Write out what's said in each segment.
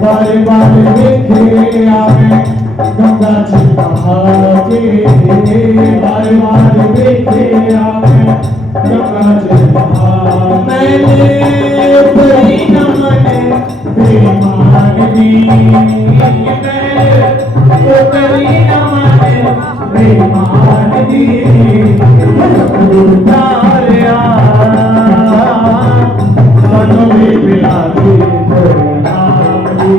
बारे बारे देखे आवे गंगा जी बहाके, बारे बारे देखे आवे गंगा जी बहा। मैंने बड़ी न मने बेईमान दी, मैं बड़ी न मने बेईमान दी। तारिया सानू भी पिला दे नाम दी,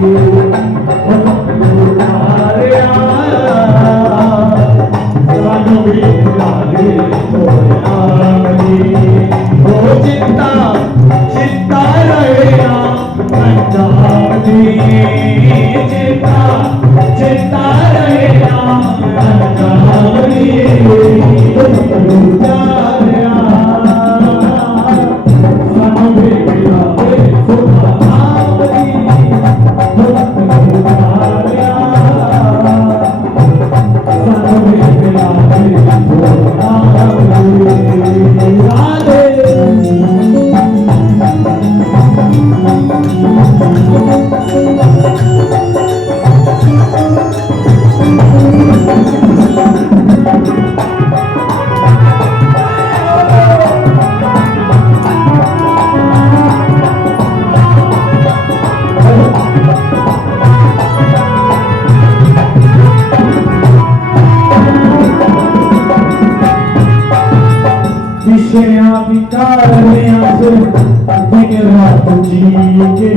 तारिया सानू भी पिला दे नाम दी। ओ चिंता चिंता रहे ना पंजाब दी, चिंता चिंता रहे ना पंजाब दी। विकारियां से दिन रात जी के,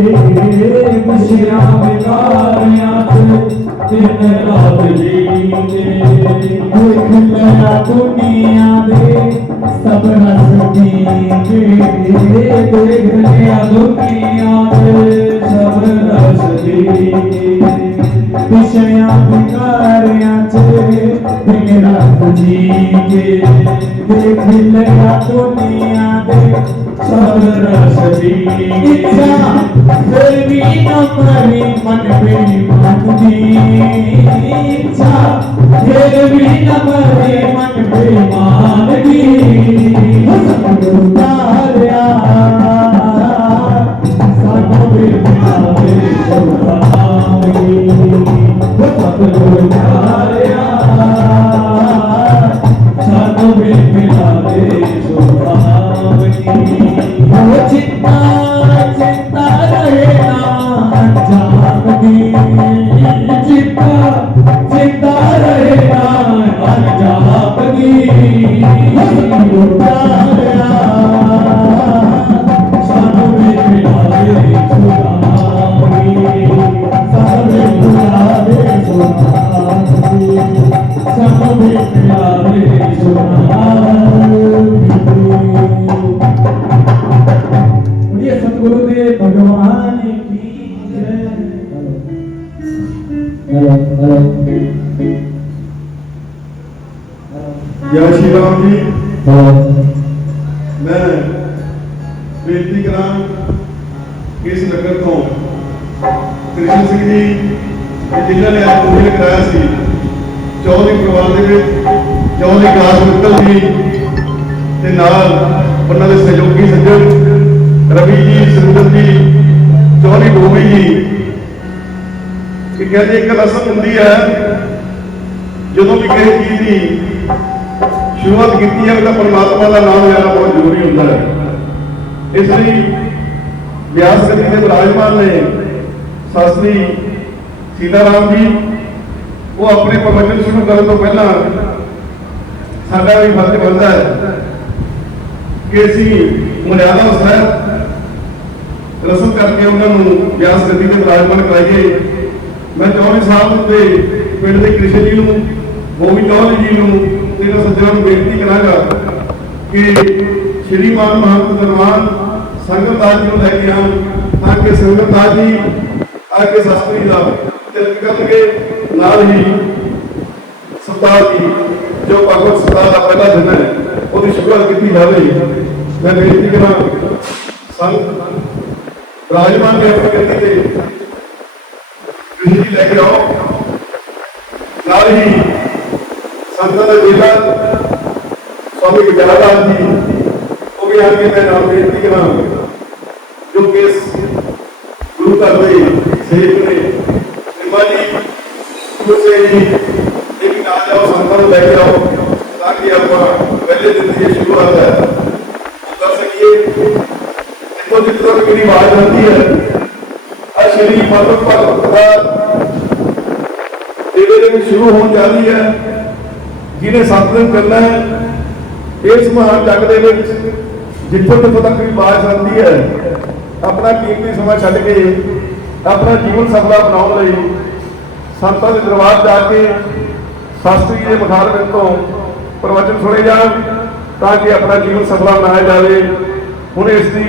विषया विकारियां से दिन रात जी के। देख लिया दुनिया दे सब रस पी के, देख लिया दुनिया दे सब रस पी के। विषया विकारियां से दिन रात जी के, देख लिया दुनिया दे सब रस पी के। फिर भी न मरी मन बेईमान दी, इच्छा फिर भी न मरी मन बेईमान दी। तारिया सानू भी पिला दे नाम दी, सतगुरु तारिया सानू भी पिला दे नाम दी। वो चिंता चिंता रहे ना अंजाम दी, चिंता चिंता रहे ना अंजाम दी। तारिया सानू भी पिला दे नाम दी, सानू भी पिला दे नाम दी, सानू भी पिला दे नाम दी। सतगुरुदेव भगवान की जय। जय श्री राम जी। मैं बेनती करा इस नगर तो कृष्ण सिंह जी जिन्होंने आज मुझे कराया सी चौधरी परिवार के चौधरी दास मित्तल जी के नाल उन्होंने सहयोगी सज्जन रवि जी सुंदर जी चौधरी गोभी जी कि कहते एक रसम होंगी है जो भी किसी चीज की शुरुआत की है तो परमात्मा का नाम लेना बहुत जरूरी होता है। इसलिए व्यास गति के विराजमान ने शास्त्री सीताराम जी वो अपने प्रवचन शुरू करने तो पहला साडा भी फर्ज बनता है कि असी मर्यादा सहित रसम करके उन्होंने व्यास गति के विराजमान कराइए। मैं चौधरी साहब के पिंड के कृष्ण जी को गोभी चौधरी जी को तीनों सज्जनों को बेनती करांगा कि श्रीमान महंत दरबार संगत दास जी को लैके आन ताकि संगत दास जी आके शास्त्री का तिलक करके नाल ही सरदार जी जो भगवत सरदार का पहला दिन है वो शुरुआत की जाए। मैं बेनती करा संत राजमान के अपनी गति से कृष्ण जी लेके आओ नाल ही संत जिला स्वामी विद्यादास जी वो भी आगे मैं नाम बेनती करा जो कि ਗੁਰੂ ਘਰ ਦੇ ਸੇਵਕ ਨੇ ਨਿਮਾ ਜੀ ਤੁਸੀਂ ਇੱਕ ਨਾ ਜਾਓ ਸੰਤਾਂ ਨੂੰ ਲੈ ਕੇ ਆਓ ਤਾਂ ਕਿ ਆਪਾਂ ਪਹਿਲੇ ਦਿਨ ਦੀ ਸ਼ੁਰੂਆਤ ਹੈ ਕਰ ਸਕੀਏ। ਇੱਥੋਂ ਜਿੱਥੇ ਤੱਕ ਮੇਰੀ ਆਵਾਜ਼ ਆਉਂਦੀ ਹੈ ਆ ਸ਼੍ਰੀ ਮਤਲਬ ਭਗਤ ਦਾ ਇਹਦੇ ਦੇ ਵਿੱਚ ਸ਼ੁਰੂ ਹੋਣ ਜਾ ਰਹੀ ਹੈ। ਜਿਹਨੇ 7 ਦਿਨ ਕਰਨਾ ਹੈ ਇਸ ਮਹਾਨ ਜੱਗ ਦੇ ਵਿੱਚ ਜਿੱਥੋਂ ਤੱਕ ਮੇਰੀ ਆਵਾਜ਼ ਆਉਂਦੀ ਹੈ अपना कीमती समय छड़ के अपना जीवन सफला बनाने लिए संतां के दरबार जाके शास्त्री जी के मुखारबिंद तो प्रवचन सुने जान ताकि अपना जीवन सफला बनाया जाए। हुण इसकी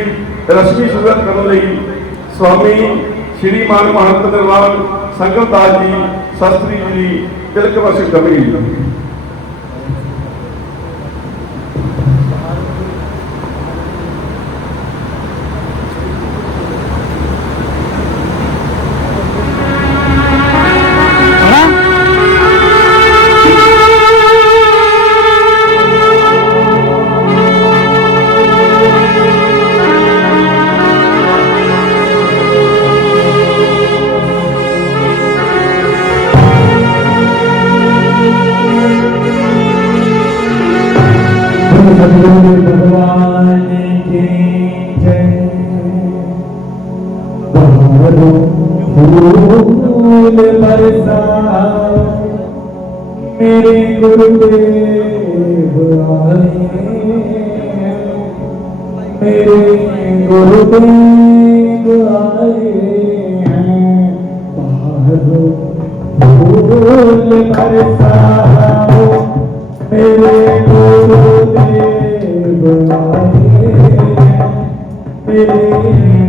रस्मी शुरुआत करने लिए स्वामी श्री मान महंत दरबार संगम दास जी शास्त्री जी तिलक वर्षित करेंगे। भगवान की जय। बहारो फूल बरसा मेरे गुरुदेव आए, मेरे गुरुदेव आए हैं। बहारो फूल बरसा मेरे गुरुदेव आए, मेरे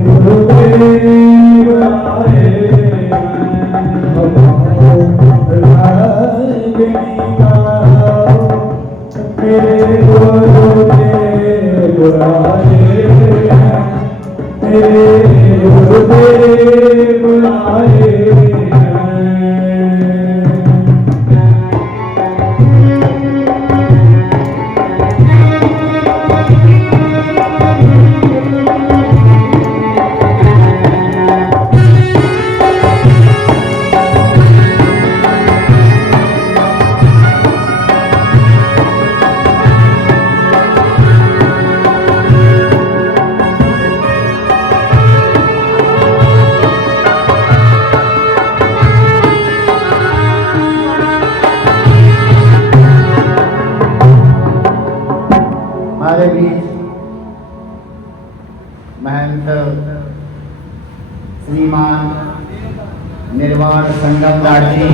गुरुदेव आए। रागिनी गाओ मेरे गुरुदेव आए, मेरे गुरुदेव आए। हमारे बीच महंत श्रीमान निर्वाण संगम दास जी,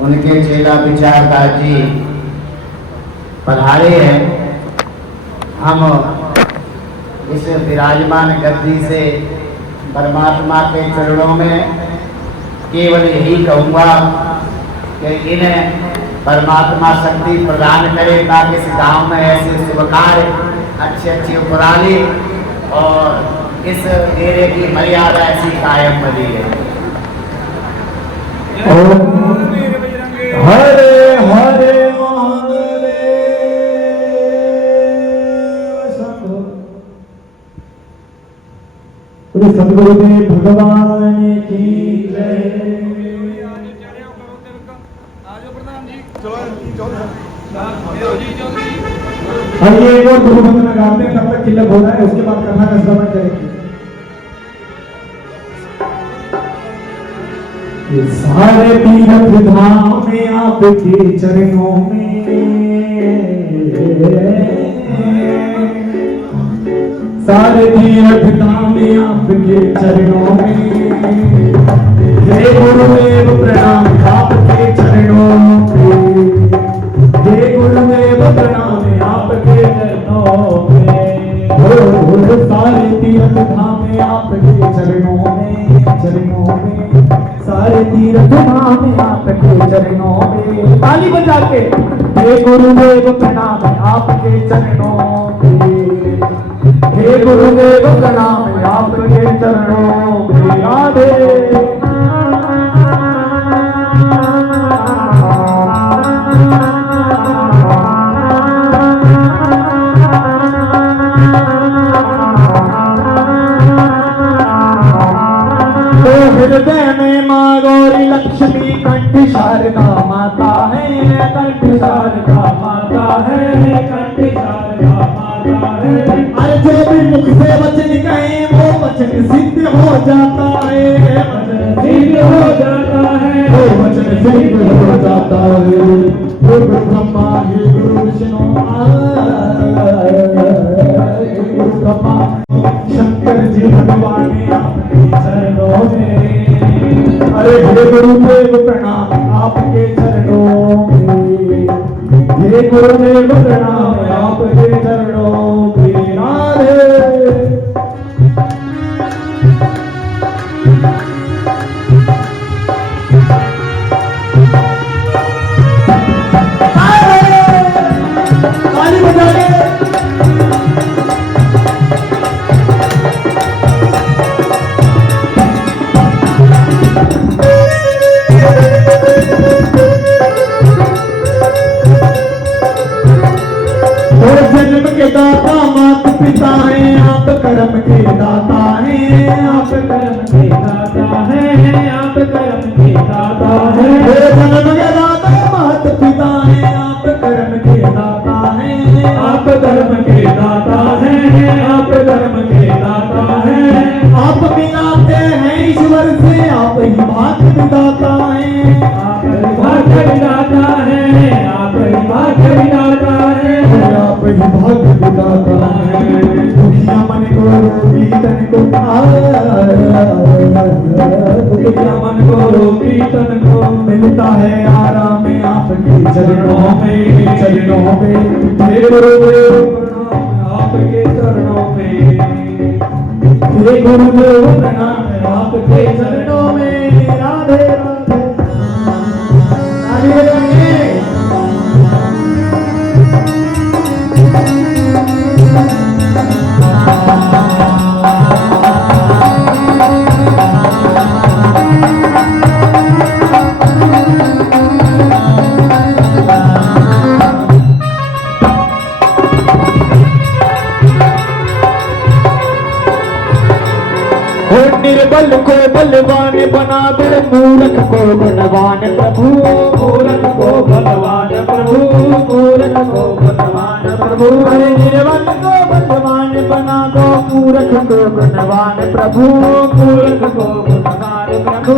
उनके चेला विचारदास जी पधारे हैं। हम इस विराजमान गद्दी से परमात्मा के चरणों में केवल यही कहूँगा कि इन्हें परमात्मा शक्ति प्रदान करे ताकि इस गांव में ऐसे शुभ कार्य अच्छे उपराले और इस डेरे की मर्यादा ऐसी कायम बनी है। हरे हरे महादेव सतगुरुदेव भगवान की जय। हम ये एक और गुरु वंदना गाते हैं, तब तक तिलक हो रहा है, उसके बाद कथा का श्रवण करेंगे। ये सारे तीर्थ धाम में आपके चरणों में, सारे तीर्थ धाम में आपके चरणों में। हे गुरुदेव प्रणाम आपके चरणों में, हे गुरुदेव प्रणाम आपके चरणों में। सारे तीर्थ धाम में आपके चरणों में, सारे तीर्थ धाम में आपके चरणों में। ताली बजा के हे गुरुदेव प्रणाम आपके चरणों में, हे गुरुदेव प्रणाम आपके चरणों में। राधे कंठ शारदा माता है, कंठ शारदा माता है, कंठ शारदा माता है। अरे जो भी मुख से वचन कहे वो वचन सिद्ध हो जाता है, वचन सिद्ध हो जाता है, वो वचन सिद्ध हो जाता है। गुरु ब्रह्मा हे गुरु विष्णु गुरु ब्रह्मा शंकर जी भगवान आपके चरणों में। अरे हे गुरुदेव प्रणाम आपके चरणों में, हे गुरुदेव प्रणाम आपके चरणों में। राधे ताली बजा के जन्म के दाता माता पिता है, आप कर्म के दाता हैं, आप कर्म के दाता हैं, आप कर्म के दाता हैं। जन्म के दाता माता पिता हैं, आप कर्म के दाता हैं, आप कर्म के दाता हैं, आप कर्म के दाता हैं। आप मिलाते हैं ईश्वर से, आप ही भाग्य विधाता हैं, आप ही भाग्य विधाता हैं, आप ही भाग्य विधाता हैं, आप ही भाग्य विधाता है। दुखिया मन को रोगी तन को, दुखिया मन को रोगी तन को मिलता है आराम आपके चरणों में, चरणों में। हे गुरुदेव प्रणाम आपके चरणों में, हे गुरुदेव प्रणाम आपके चरणों में। राधे राधे राधे राधे। निर्बल को बलवान बना दो, मूर्ख को बलवान प्रभु, मूर्ख को बलवान प्रभु, मूर्ख को बलवान प्रभु। अरे निर्बल को बलवान बना दो, मूर्ख को बलवान प्रभु, मूर्ख को बलवान प्रभु,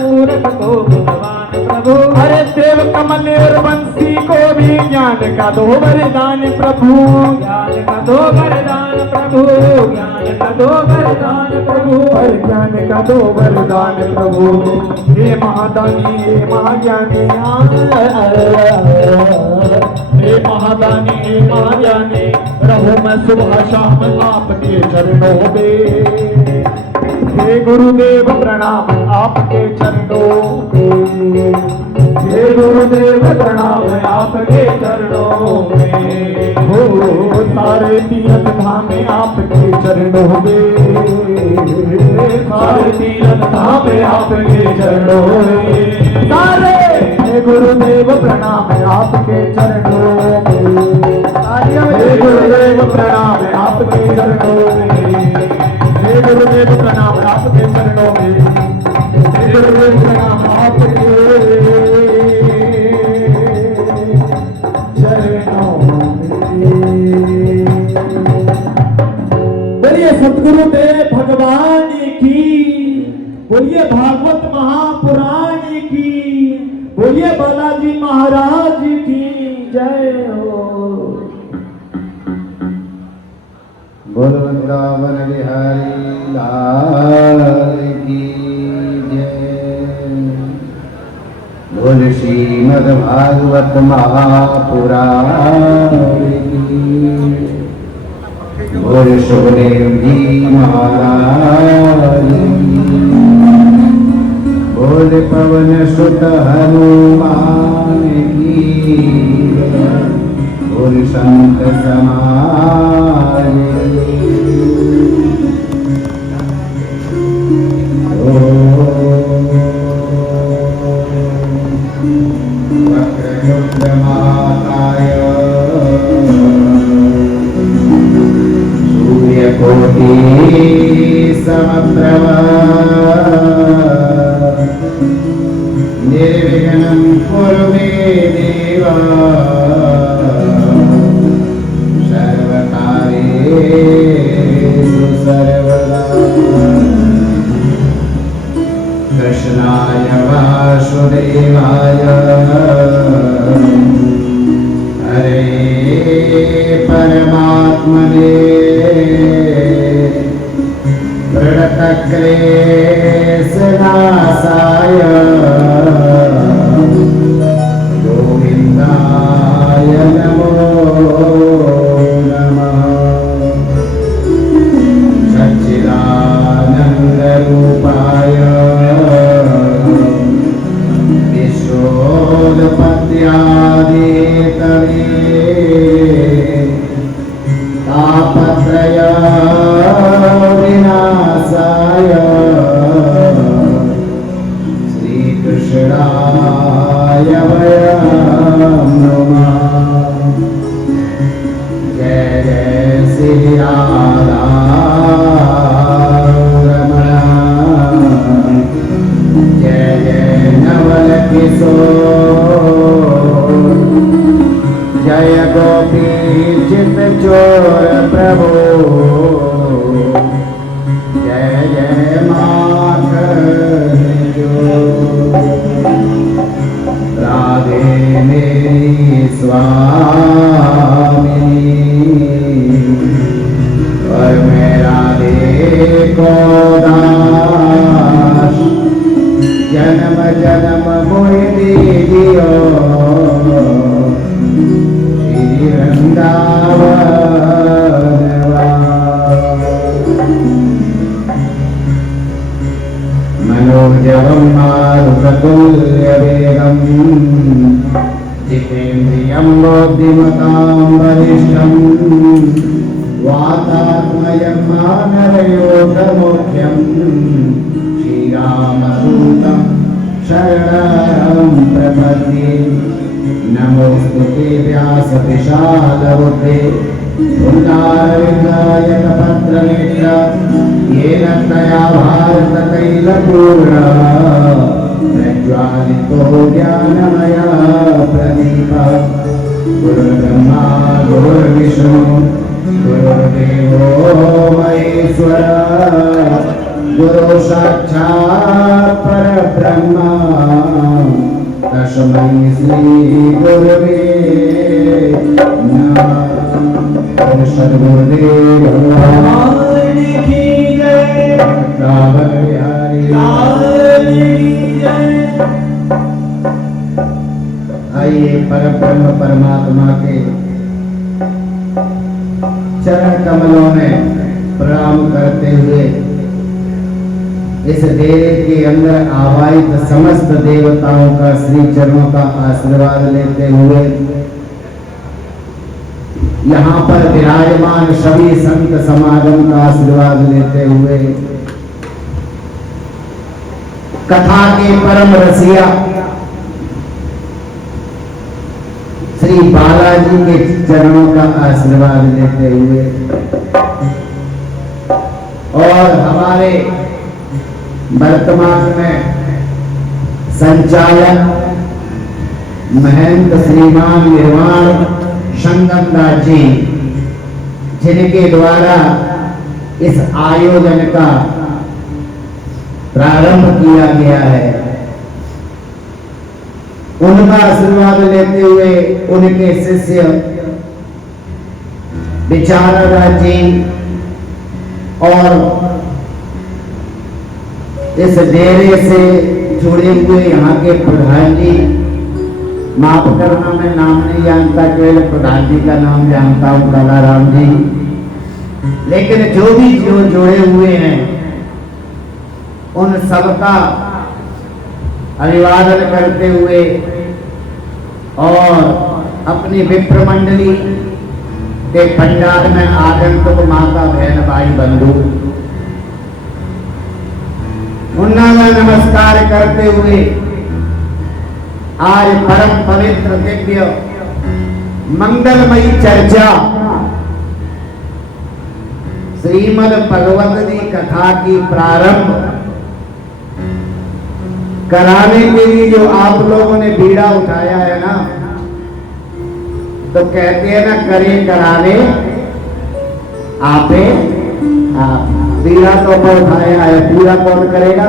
मूर्ख को बलवान प्रभु। अरे देव कमल और बंसी को भी ज्ञान का दो वरदान प्रभु, ज्ञान का दो वरदान प्रभु, ज्ञान का दो वरदान प्रभु, ज्ञान का दो वरदान प्रभु। हे महादानी हे महाज्ञानी, हे महादानी हे महाज्ञानी, रहो मैं सुबह शाम आपके चरणों में। हे गुरुदेव प्रणाम आपके चरणों में, हे गुरुदेव प्रणाम आपके चरणों में। हो सारे तीर्थ धाम आपके चरणों में, सारे तीर्थ धाम आपके चरणों में। सारे हे गुरुदेव प्रणाम आपके चरणों में, हे गुरुदेव प्रणाम आपके चरणों में, हे गुरुदेव प्रणाम आपके चरणों में, हे गुरुदेव प्रणाम आपके बोलिए सतगुरुदेव भगवान की, बोलिए भागवत महापुराण की, बोलिए बालाजी महाराज की जय हो। बोल वृंदावन बिहारी लाल की जय। बोल श्रीमद् भागवत महापुराण की, बोल सुखदेव जी महाराज की, बोल पवन सुत हनुमान की, बोल संत समाज वक्रतुंडमहाकाय सूर्यकोटि समप्रभ निर्विघ्नं कृष्णाय वासुदेवाय हरे परमात्मने प्रणतक्लेशनाशाय गोविन्दाय नमो नमः। सच्चिदानन्दरूपाय विश्वोत्पत्त्यादिहेतवे तापत्रय विनाशाय श्रीकृष्णाय वयं नमः। जय जय श्री राधा रमण, जय जय नवल किशोर, जय गोपी चित चोर प्रभु, जय जय माखन चोर। राधे मेरी स्वामिनी और मैं राधे को दास, जन्म जन्म मोहि दीजियो श्री वृंदावन मनोजवं मारुततुल्यवेगं जितेन्द्रियं बुद्धिमतां वरिष्ठं वातात्मयं मानवयोगमुख्यं श्रीरामदूतं शरणं प्रपद्ये। नमोस्तुते व्यासविशालबुद्धे पुण्डारविन्दायकपत्रनेत्र येन तया भारततैलपूर्णा प्रज्वालितो ज्ञानमया प्रदीपः। गुरुर्ब्रह्मा गुरुर्विष्णु गुरुर्देवो महेश्वरः, गुरु साक्षात् परब्रह्म तस्मै श्री गुरवे नमः। सद्गुरुदेव भगवान की जय, रावण बिहारी लाल की जय। आइए परब्रह्म परमात्मा के चरण कमलों में प्रणाम करते हुए इस डेरे के अंदर आवाहित समस्त देवताओं का श्री चरणों का आशीर्वाद लेते हुए यहाँ पर विराजमान सभी संत समागम का आशीर्वाद लेते हुए कथा के परम रसिया श्री बालाजी के चरणों का आशीर्वाद लेते हुए और हमारे वर्तमान में संचालक महंत श्रीमान निर्वाण संगम दास जी, जिनके द्वारा इस आयोजन का प्रारंभ किया गया है, उनका आशीर्वाद लेते हुए उनके शिष्य विचारक जी और इस डेरे से जुड़े हुए यहाँ के प्रधान जी, माफ करना मैं नाम नहीं जानता, केवल प्रधान जी का नाम जानता हूँ, कालाराम जी, लेकिन जो भी जो जुड़े हुए हैं उन सबका अभिवादन करते हुए और अपनी विप्र मंडली के भंडार में आगंतुक माता बहन भाई बंधु उन्ना का नमस्कार करते हुए आज परम पवित्र दिव्य मंगलमयी चर्चा श्रीमद् भगवत जी कथा की प्रारंभ कराने के लिए जो आप लोगों ने बीड़ा उठाया है ना, तो कहते हैं ना, करे कराने आपे आप। बीड़ा तो उठाया है, पूरा कौन करेगा?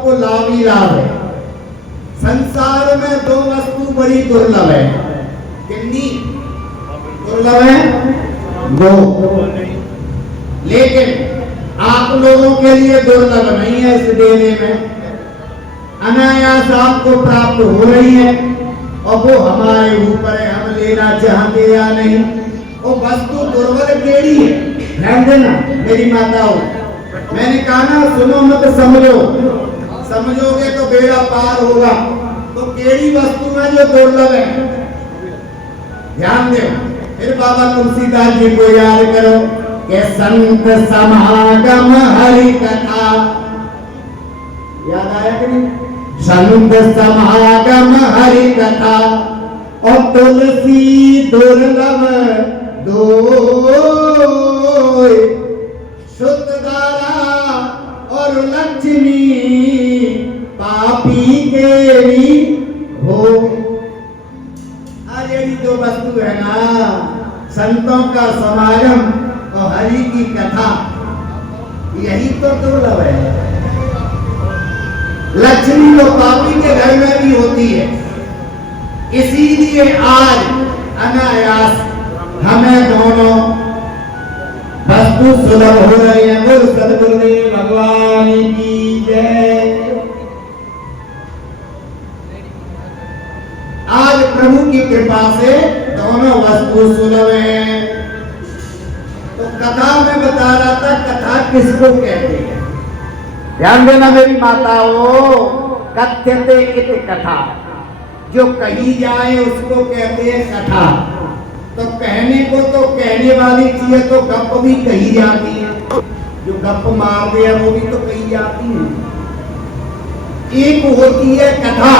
सबको लाभ ही लाभ है। संसार में दो वस्तु बड़ी दुर्लभ है। कितनी दुर्लभ है? दो। लेकिन आप लोगों के लिए दुर्लभ नहीं है। इस देने में अनायास आपको प्राप्त हो रही है और वो हमारे ऊपर है, हम लेना चाहते या नहीं। वो वस्तु दुर्बल केड़ी है, ध्यान देना मेरी माताओं। मैंने कहा ना सुनो मत समझो, समझोगे तो बेड़ा पार होगा। तो केड़ी वस्तु है जो दुर्लभ है, ध्यान दो। फिर बाबा तुलसीदास जी को याद करो कि संत समागम हरि कथा, याद आया कि नहीं? संत समागम हरि कथा और तुलसी दुर्लभ दोय, शुद्ध धारा और लक्ष्मी पापी के भी हो। आज यही दो वस्तु है ना, संतों का समागम और हरि की कथा, यही तो दुर्लभ है। लक्ष्मी तो पापी के घर में भी होती है। इसीलिए आज अनायास हमें दोनों वस्तु सुलभ हो रहे हैं। बोल सद्गुरुदेव भगवान की जय। आज प्रभु की कृपा से दोनों वस्तु सुलभ हैं। तो कथा में बता रहा था, कथा किसको कहते हैं? ध्यान देना मेरी माताओं। कथ्यते इति कथा, जो कही जाए उसको कहते हैं कथा। तो कहने को तो कहने वाली चीजें तो गप भी कही जाती है, जो गप मार दे वो भी तो कही जाती है। एक होती है कथा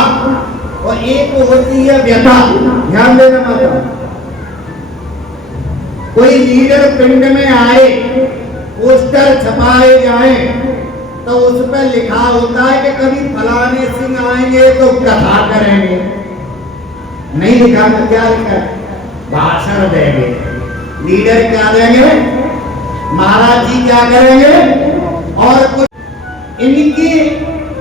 और एक होती है व्यथा। ध्यान देना माता। कोई लीडर पिंड में आए, पोस्टर छपाए जाए तो उस पर लिखा होता है कि कभी फलाने सिंह आएंगे तो कथा करेंगे। नहीं लिखा तो क्या लिखा? भाषण देंगे। लीडर क्या देंगे? महाराज जी क्या करेंगे? और कुछ इनके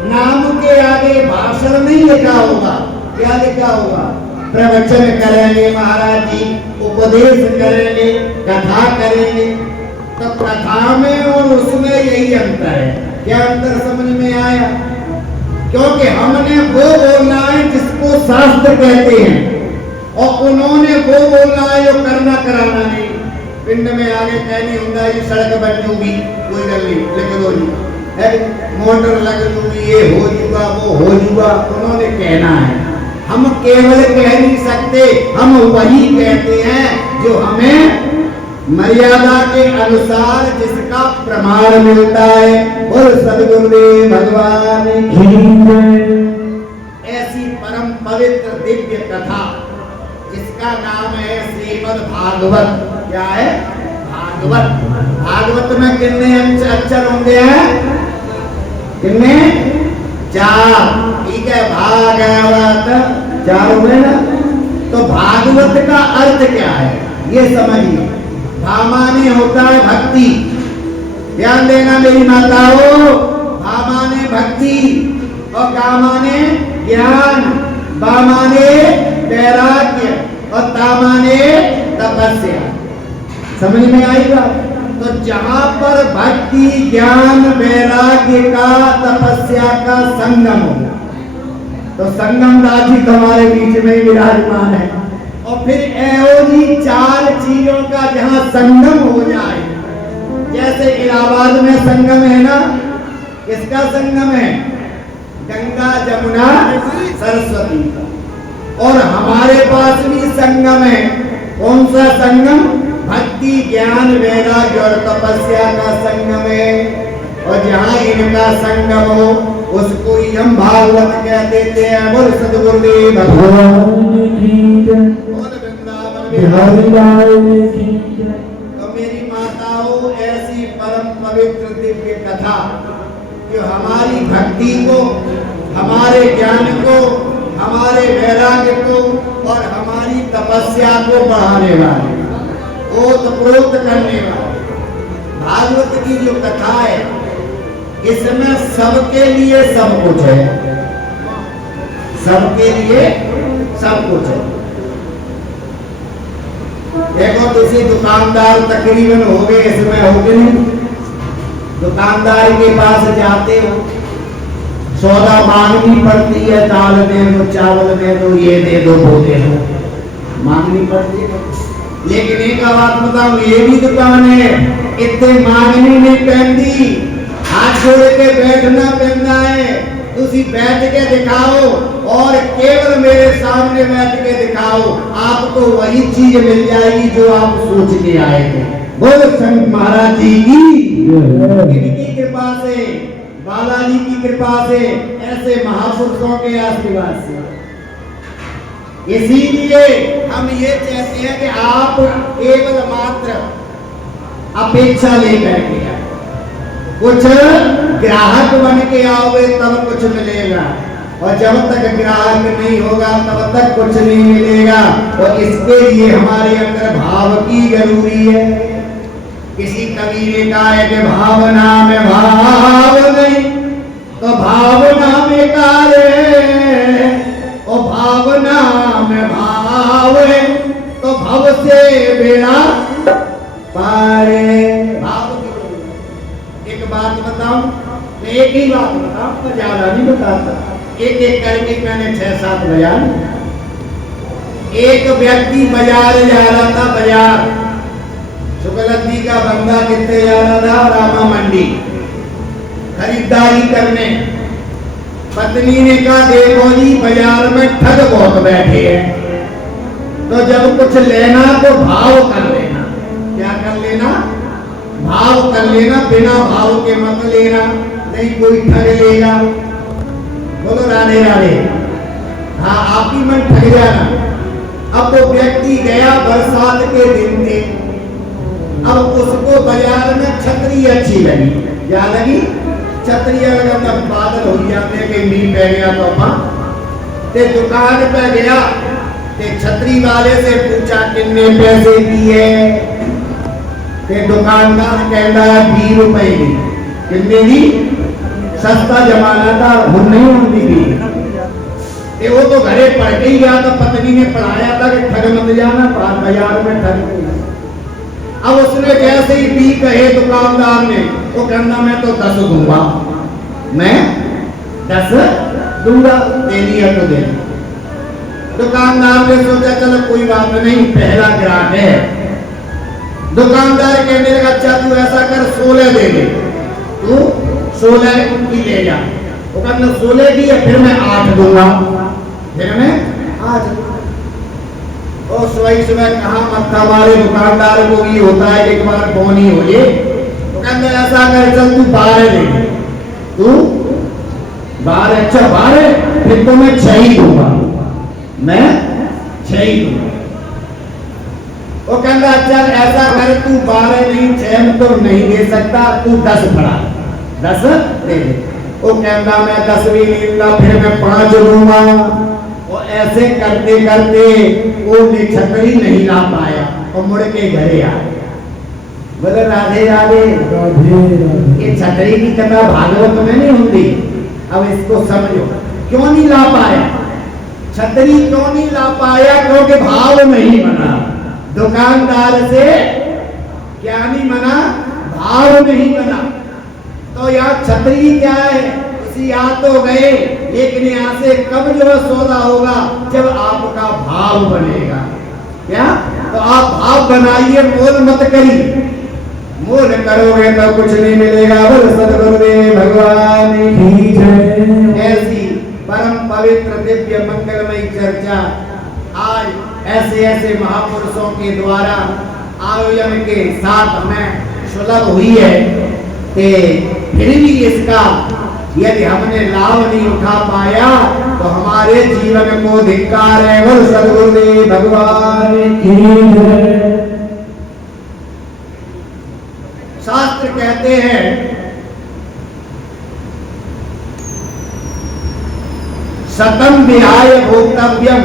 नाम के आगे भाषण नहीं लिखा होगा। क्या लिखा होगा? प्रवचन करेंगे महाराज जी, उपदेश करेंगे, कथा करेंगे। तो कथा में और उसमें यही अंतर है। क्या अंतर समझ में आया? क्योंकि हमने वो बोलना है जिसको शास्त्र कहते हैं और उन्होंने वो बोलना है जो करना कराना नहीं। पिंड में आगे कहनी होता है सड़क बन जूगी, कोई गल नहीं, लिख दो जी, है मोटर लग जूगी, ये हो जूगा, वो हो जूगा, उन्होंने कहना है। हम केवल कह नहीं सकते, हम वही कहते हैं जो हमें मर्यादा के अनुसार जिसका प्रमाण मिलता है। और सद्गुरुदेव भगवान की ऐसी परम पवित्र दिव्य कथा जिसका नाम है श्रीमद् भागवत। क्या है? भागवत। भागवत में कितने अक्षर होंगे हैं? कितने? 4। ठीक है, भागवत 4 होंगे ना। तो भागवत का अर्थ क्या है ये समझिए। भा माने होता है भक्ति। ध्यान देना मेरी माताओं। भा माने भक्ति और गा माने ज्ञान, बा माने वैराग्य और ता माने तपस्या। समझ में आएगा? तो जहां पर भक्ति, ज्ञान, वैराग्य का, तपस्या का संगम हो, तो संगम दासी तुम्हारे बीच में विराजमान है। और फिर ऐसी 4 चीजों का जहां संगम हो जाए, जैसे इलाहाबाद में संगम है ना, किसका संगम है? गंगा जमुना सरस्वती का। और हमारे पास भी संगम है। कौन सा संगम? भक्ति, ज्ञान, वैराग्य और तपस्या का संगम है। और जहां इनका संगम हो उसको ही हम भागवत कह देते हैं। बोल सद्गुरुदेव भगवान की जय। तो मेरी माताओं, ऐसी परम पवित्र दिव्य कथा जो हमारी भक्ति को, हमारे ज्ञान को, हमारे वैराग्य को और हमारी तपस्या को बढ़ाने वाली, ओतप्रोत करने वाली भागवत की जो कथा है इसमें सबके लिए सब कुछ है, सबके लिए सब कुछ है। देखो किसी दुकानदार तकरीबन हो गए, इसमें हो गए नहीं, दुकानदार के पास जाते हो, सौदा मांगनी पड़ती है, दाल दे दो, चावल दे दो, ये दे दो, वो दे दो, मांगनी पड़ती है। लेकिन एक बात बताऊं, ये भी दुकान है, इतने मांगनी नहीं पहनती, हाथ जोड़ के बैठना पहनना है। तुसी बैठ के दिखाओ और केवल मेरे सामने बैठ के दिखाओ, आपको वही चीज मिल जाएगी जो आप सोच के आए थे। बोल संत महाराज जी की, इनकी कृपा से, बालाजी की कृपा से, ऐसे महापुरुषों के आशीर्वाद से। इसीलिए हम ये चाहते हैं कि आप केवल मात्र अपेक्षा लेकर के आए, कुछ ग्राहक बन के आओगे तब कुछ मिलेगा, और जब तक ग्राहक नहीं होगा तब तक कुछ नहीं मिलेगा। और इसके लिए हमारे अंदर भाव की जरूरी है। किसी कवि ने कहा है कि भावना में भाव नहीं तो भावना बेकार है, और भावना में भाव है तो भव से बेड़ा पार है। भाव एक बात बताऊं, मैं एक ही बात बताऊं, मैं ज्यादा नहीं बताता, एक एक करके मैंने 6-7 बयान। एक व्यक्ति बाजार जा रहा था, बाजार शुक्लती का बंदा कितने जा रहा था, रामा मंडी खरीदारी करने। पत्नी ने कहा देखो जी बाजार में ठग बहुत बैठे हैं, तो जब कुछ लेना तो भाव कर लेना। क्या कर लेना? भाव कर लेना, बिना भाव के मत लेना, नहीं कोई ठग लेगा। बोलो राधे राधे। हाँ, आप ही मन ठग जाना। अब वो व्यक्ति गया, बरसात के दिन थे, अब उसको बाजार में छतरी अच्छी लगी। क्या लगी? छतरी। अगर जब बादल हो जाते कि मींह पै गया तो ते दुकान पे गया, ते छतरी वाले से पूछा कितने पैसे दिए? ते दुकानदार कहता है 20 रुपए की। कितने दी? सस्ता जमाना था, हम नहीं होती थी। वो तो घरे पढ़ के ही गया था, पत्नी ने पढ़ाया था कि ठग मत जाना, बाजार में ठग नहीं। अब उसने जैसे ही 20 कहे दुकानदार ने, वो कहना मैं तो 10 दूंगा, मैं 10 दूंगा। दे दिया तो दे। दुकानदार ने सोचा चलो कोई बात नहीं, पहला ग्राहक है। दुकानदार कहने लगा अच्छा तू ऐसा कर 16 दे दे, तू 16 की ले जा। वो कहना 16 की है, फिर मैं 8 दूंगा, फिर मैं 8 दूंगा। और सुबह कहा मत्था मारे दुकानदार को भी होता है एक बार बोनी हो ये। तो कहते ऐसा कर चल तू 12 दे, तू 12। अच्छा 12, फिर तो मैं 6 ही दूंगा, मैं 6 ही दूंगा। वो कहता अच्छा ऐसा कर तू 12 नहीं 6 तो नहीं दे सकता, तू 10 बढ़ा, 10 दे दे। वो कहता मैं 10 भी नहीं दूंगा, फिर मैं 5 दूंगा। और ऐसे करते करते वो छतरी नहीं ला पाया और मुड़ के घरे आ। बोले राधे राधे। ये छतरी की कथा भागवत में नहीं होती। अब इसको समझो, क्यों नहीं ला पाया? छतरी क्यों नहीं ला पाया? क्योंकि भाव नहीं बना। दुकानदार से क्या नहीं बना? भाव नहीं बना। तो यहाँ छतरी क्या है? उसी आ तो गए, लेकिन यहाँ से कब जो सौदा होगा जब आपका भाव बनेगा। क्या? तो आप भाव बनाइए, मोल मत करिए। मोल करोगे तो कुछ नहीं मिलेगा। बोल सद्गुरुदेव भगवान की जय। ऐसी परम पवित्र दिव्य मंगलमयी चर्चा आज ऐसे ऐसे महापुरुषों के द्वारा आयोजन के साथ हमें सुलभ हुई है कि फिर भी इसका यदि हमने लाभ नहीं उठा पाया तो हमारे जीवन को धिक्कार है। बोल सद्गुरुदेव भगवान की जय। शास्त्र कहते हैं शतम विहाय भोक्तव्यम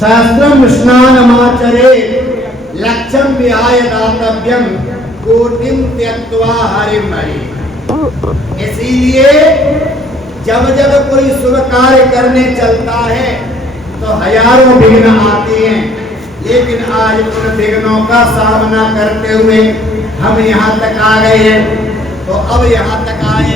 सहस्त्रम स्नानमाचरे लक्षम विहाय दातव्यम कोटिम त्यक्त्वा हरिम हरि। इसीलिए जब जब कोई शुभ कार्य करने चलता है तो हजारों विघ्न आते हैं, लेकिन आज उन विघ्नों का सामना करते हुए हम यहाँ तक आ गए हैं। तो अब यहाँ तक आए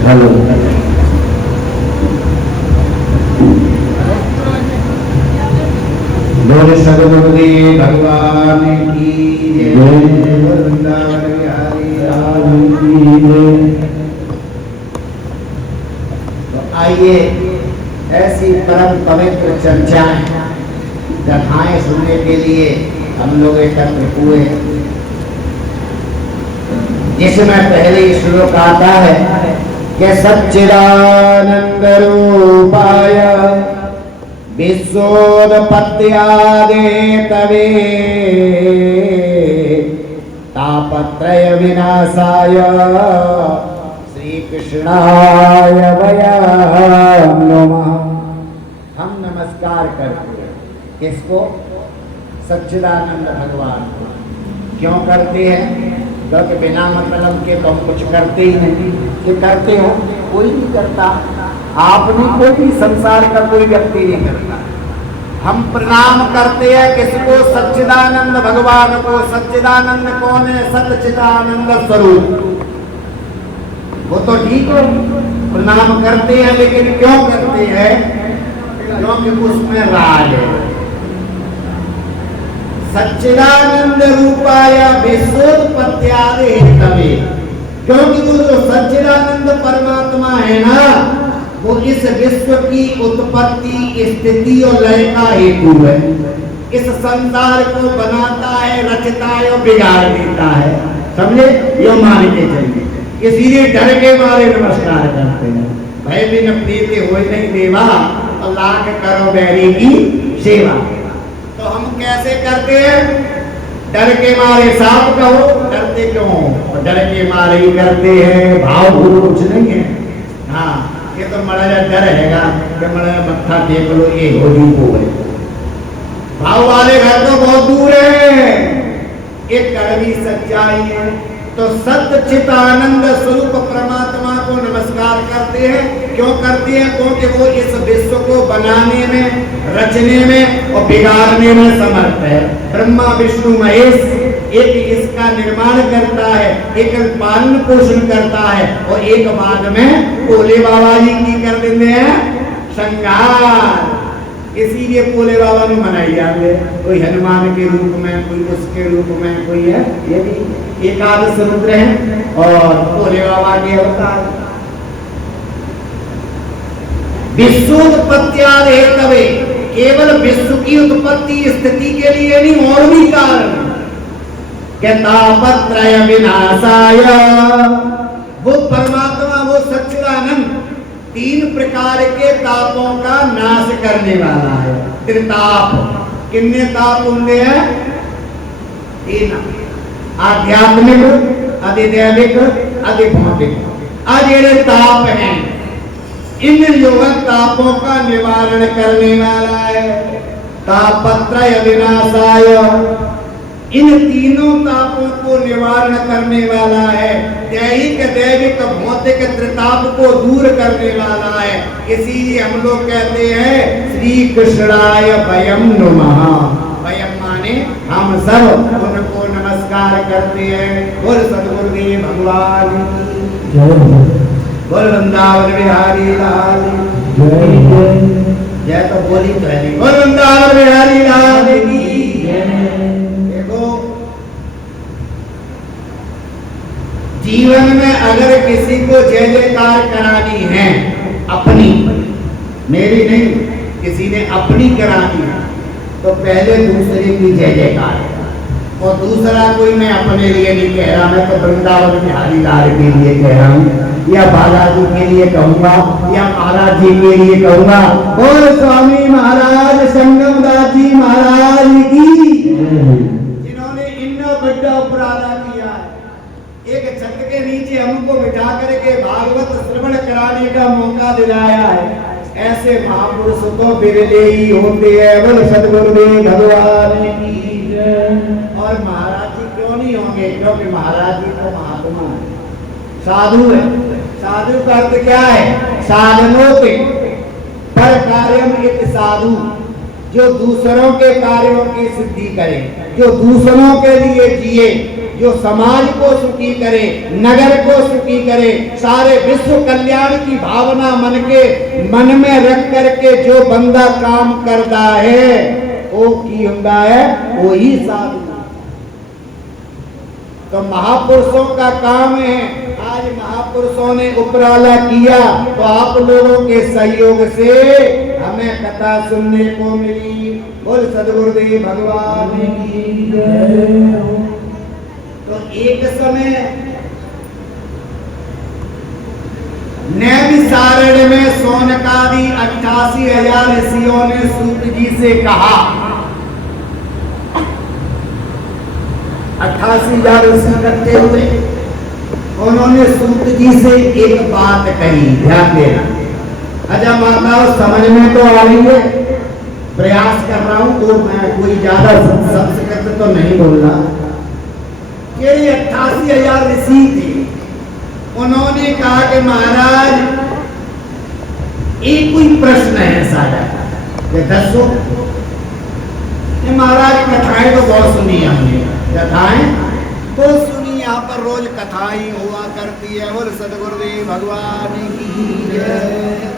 हेलो बोले सद्गुरुदेव भगवान की जय, वृंदावन बिहारी लाल की जय। तो आइए ऐसी परम पवित्र चर्चाएं कथाएं सुनने के लिए हम लोग एकत्र हुए, जिसमें पहले श्लोक आता है कि सच्चिदानंद रूपाय विश्वोत्पत्त्यादि तवे तापत्रय विनाशाय श्री कृष्णाय वयं नमः। हम नमस्कार करते हैं किसको? सच्चिदानंद भगवान को। क्यों करते हैं? क्योंकि बिना मतलब के तो हम कुछ करते ही नहीं। कि करते हो? कोई नहीं करता। आपने कोई भी संसार का कोई व्यक्ति नहीं करता। हम प्रणाम करते हैं किसको? सच्चिदानंद भगवान को। सच्चिदानंद कौन है? सच्चिदानंद स्वरूप। वो तो ठीक है, प्रणाम करते हैं, लेकिन क्यों करते हैं? क्योंकि उसमें राज है। सच्चिदानंद रूपाय विश्वोत्पत्त्यादि हेतवे, क्योंकि वो जो सच्चिदानंद परमात्मा है ना, वो इस विश्व की उत्पत्ति, स्थिति और लय का हेतु है। इस संसार को बनाता है, रचता है और बिगाड़ देता है। समझे? यो मान के चलिए। इसीलिए डर के मारे नमस्कार करते हैं। भय बिन प्रीति होय नहीं देवा और लाख करो बैरी की सेवा। तो हम कैसे करते हैं? डर के मारे साफ कहो, डरते क्यों? और डर के मारे ही करते हैं। भाव कुछ नहीं है। हाँ, ये तो मरा डर हैगा कि मरा मत्था टेक लो, ये हो गए। भाव वाले घर तो बहुत दूर है। एक कड़वी सच्चाई है। तो सत्य चित आनंद स्वरूप परमात्मा को नमस्कार करते हैं। क्यों करते हैं? क्योंकि वो इस विश्व को बनाने में, रचने में और बिगाड़ने में समर्थ है। ब्रह्मा विष्णु महेश एक इसका निर्माण करता है, एक पालन पोषण करता है, और एक बाद में भोले बाबा जी की कर देते हैं संहार। इसीलिए भोले बाबा ने मनाई जाते हैं। कोई हनुमान के रूप में, कोई उसके रूप में, कोई है। ये भी एकादश रुद्र हैं और भोले बाबा के अवतार। विश्वोत्पत्त्यादि हेतवे, केवल विश्व की उत्पत्ति स्थिति के लिए नहीं, और भी कारण। तापत्रय विनाशाय, वो परमात्मा, वो सच्चिदानंद तीन प्रकार के तापों का नाश करने वाला है। त्रिताप। कितने ताप होंगे हैं? तीन। आध्यात्मिक, अधिदैविक, अधिभौतिक। आज ये ताप हैं। इन योगन तापों का निवारण करने वाला है। तापत्रय विनाशाय, इन तीनों तापों को निवारण करने वाला है। दैहिक, दैविक, भौतिक त्रिताप को दूर करने वाला है। इसीलिए हम लोग कहते हैं श्री कृष्णाय वयं नमः। वयं माने हम सब उनको नमस्कार करते हैं। बोल सद्गुरुदेव भगवान की जय, बोल वृंदावन बिहारी लाल जय। जय तो बोली तो है नहीं। बोल वृंदावन बिहारी लाल की जय। जीवन में अगर किसी को जय जयकार करानी है, अपनी, मेरी नहीं, किसी ने अपनी करानी है, तो पहले दूसरे की जय जयकार। और दूसरा कोई मैं अपने लिए नहीं कह रहा, मैं तो वृंदावन बिहारी लाल के लिए कह रहा हूँ, या बालाजी के लिए कहूंगा, या महाराज जी के लिए कहूंगा। और स्वामी महाराज संगम दास जी महाराज की, जिन्होंने इतना बड़ा उपराधा किया है, एक छत के नीचे हमको बिठा करके भागवत श्रवण कराने का मौका दिलाया है। ऐसे महापुरुष तो बिरले ही होते हैं। बोल सद्गुरुदेव भगवान की जय। और महाराज जी क्यों नहीं होंगे? क्योंकि महाराज जी तो महात्मा है, साधु है। साधु का अर्थ क्या है? साधनों के पर कार्यम एक साधु, जो दूसरों के कार्यों की सिद्धि करे, जो दूसरों के लिए जिए, जो समाज को सुखी करे, नगर को सुखी करे, सारे विश्व कल्याण की भावना मन में रख करके जो बंदा काम करता है वो की होता है, वो ही साधु। तो महापुरुषों का काम है। आज महापुरुषों ने उपराला किया तो आप लोगों के सहयोग से हमें कथा सुनने को मिली। बोल सद्गुरुदेव भगवान की जय। तो एक समय नैमिषारण्य में शौनकादि 88,000 ऋषियों ने सूत जी से कहा, 88,000 ऋषि इकट्ठे हुए, उन्होंने सूत जी से एक बात कही, ध्यान देना। अच्छा माताओं समझ में तो आ रही है, प्रयास कर रहा हूं तो मैं कोई ज्यादा संस्कृत तो नहीं बोल रहा। ये 88,000 ऋषि थे, उन्होंने कहा कि महाराज एक कोई प्रश्न है साझा, ये 10 महाराज कथाएं तो बहुत सुनी हमने, कथाएं तो सुनी, यहाँ पर रोज कथाएं हुआ करती है। बोल सद्गुरुदेव भगवान की जय।